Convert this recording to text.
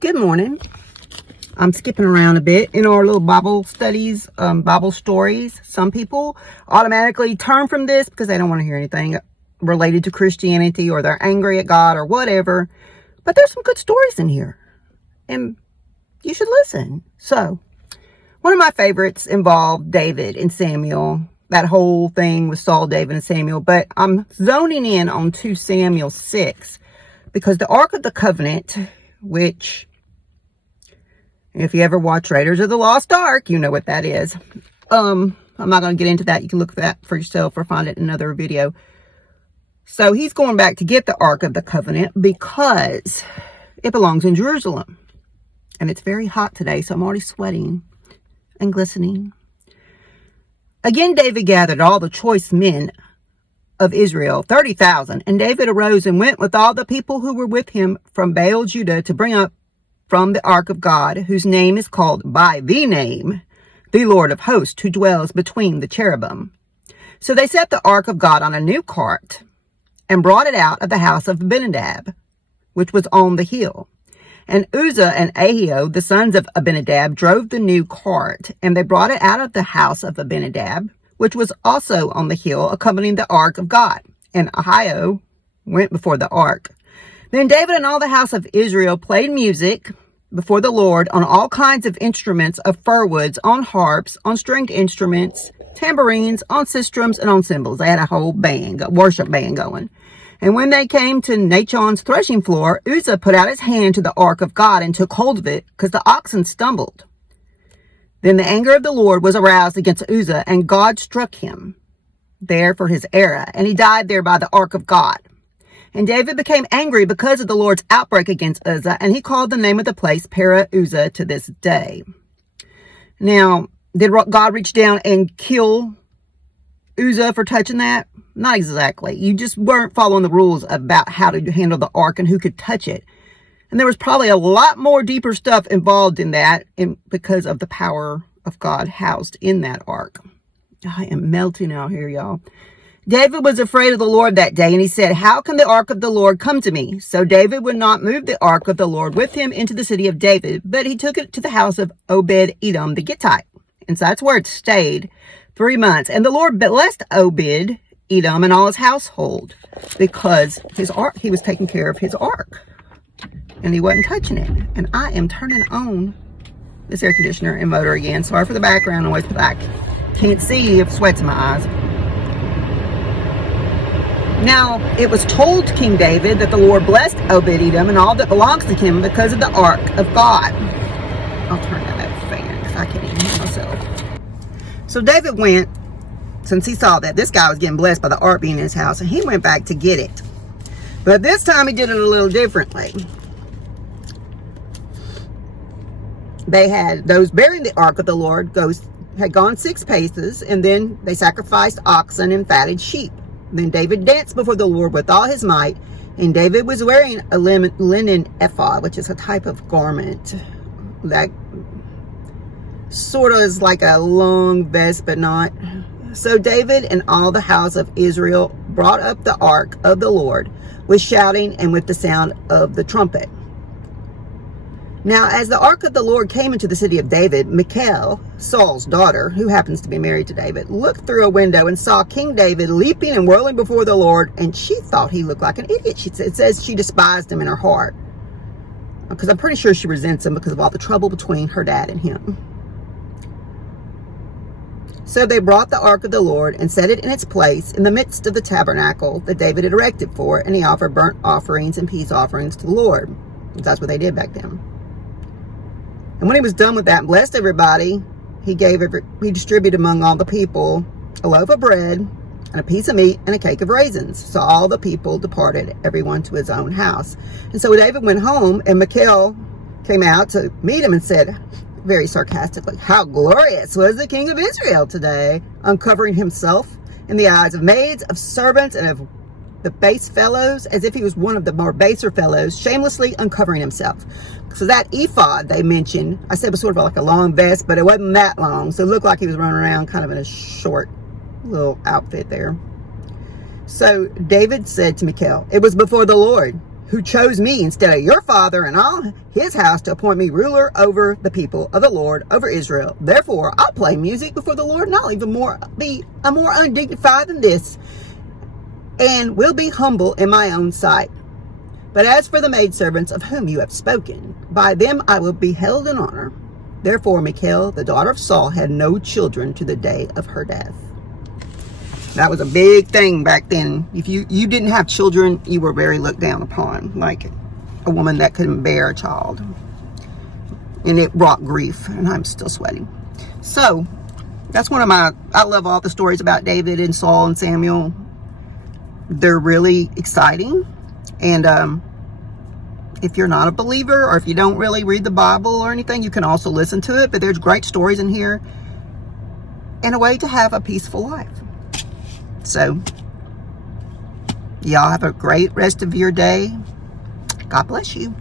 Good morning. I'm skipping around a bit in our little Bible studies, Bible stories. Some people automatically turn from this because they don't want to hear anything related to Christianity, or they're angry at God or whatever. But there's some good stories in here, and you should listen. So, one of my favorites involved David and Samuel. That whole thing with Saul, David, and Samuel. But I'm zoning in on 2 Samuel 6 because the Ark of the Covenant, which, if you ever watch Raiders of the Lost Ark, you know what that is. I'm not going to get into that. You can look at that for yourself or find it in another video. So he's going back to get the Ark of the Covenant because it belongs in Jerusalem. And it's very hot today, so I'm already sweating and glistening. Again, David gathered all the choice men of Israel, 30,000. And David arose and went with all the people who were with him from Baal, Judah, to bring up from the ark of God, whose name is called by the name, the Lord of hosts, who dwells between the cherubim. So they set the ark of God on a new cart and brought it out of the house of Abinadab, which was on the hill. And Uzzah and Ahio, the sons of Abinadab, drove the new cart, and they brought it out of the house of Abinadab, which was also on the hill, accompanying the ark of God. And Ahio went before the ark. Then David and all the house of Israel played music before the Lord on all kinds of instruments of fir woods, on harps, on stringed instruments, tambourines, on sistrums, and on cymbals. They had a whole band, a worship band going. And when they came to Nacon's threshing floor, Uzzah put out his hand to the ark of God and took hold of it, because the oxen stumbled. Then the anger of the Lord was aroused against Uzzah, and God struck him there for his error, and he died there by the ark of God. And David became angry because of the Lord's outbreak against Uzzah, and he called the name of the place Uzzah to this day. Now, did God reach down and kill Uzzah for touching that? Not exactly. You just weren't following the rules about how to handle the ark and who could touch it. And there was probably a lot more deeper stuff involved in that because of the power of God housed in that ark. I am melting out here, y'all. David was afraid of the Lord that day, and he said, "How can the ark of the Lord come to me?" So David would not move the ark of the Lord with him into the city of David, but he took it to the house of Obed-Edom the Gittite. And so that's where it stayed 3 months. And the Lord blessed Obed-Edom and all his household because his ark, he was taking care of his ark, and he wasn't touching it. And I am turning on this air conditioner and motor again. Sorry for the background noise, but I can't see if sweat's in my eyes. Now, it was told to King David that the Lord blessed Obed-Edom and all that belongs to him because of the ark of God. I'll turn down that fan because I can't even hear myself. So David went, since he saw that this guy was getting blessed by the ark being in his house, and he went back to get it. But this time he did it a little differently. They had those bearing the ark of the Lord had gone 6 paces, and then they sacrificed oxen and fatted sheep. Then David danced before the Lord with all his might, and David was wearing a linen ephod, which is a type of garment that sort of is like a long vest, but not. So David and all the house of Israel brought up the ark of the Lord with shouting and with the sound of the trumpet. Now, as the ark of the Lord came into the city of David, Michal, Saul's daughter, who happens to be married to David, looked through a window and saw King David leaping and whirling before the Lord, and she thought he looked like an idiot. It says she despised him in her heart, because I'm pretty sure she resents him because of all the trouble between her dad and him. So they brought the ark of the Lord and set it in its place in the midst of the tabernacle that David had erected for it, and he offered burnt offerings and peace offerings to the Lord. That's what they did back then. And when he was done with that and blessed everybody, he distributed among all the people a loaf of bread and a piece of meat and a cake of raisins. So all the people departed, everyone to his own house. And so David went home, and Michal came out to meet him and said, very sarcastically, "How glorious was the king of Israel today, uncovering himself in the eyes of maids, of servants, and of the base fellows," as if he was one of the more baser fellows, shamelessly uncovering himself. So that ephod they mentioned, I said, was sort of like a long vest, but it wasn't that long. So it looked like he was running around kind of in a short little outfit there. So David said to Michal, "It was before the Lord who chose me instead of your father and all his house to appoint me ruler over the people of the Lord, over Israel. Therefore, I'll play music before the Lord, and I'll even be more undignified than this, and will be humble in my own sight. But as for the maidservants of whom you have spoken, by them I will be held in honor. Therefore, Michal, the daughter of Saul, had no children to the day of her death. That was a big thing back then. If you didn't have children, you were very looked down upon, like a woman that couldn't bear a child. And it brought grief, and I'm still sweating. So, that's one of I love all the stories about David and Saul and Samuel. They're really exciting. And if you're not a believer, or if you don't really read the Bible or anything, you can also listen to it. But there's great stories in here, and a way to have a peaceful life. So, y'all have a great rest of your day. God bless you.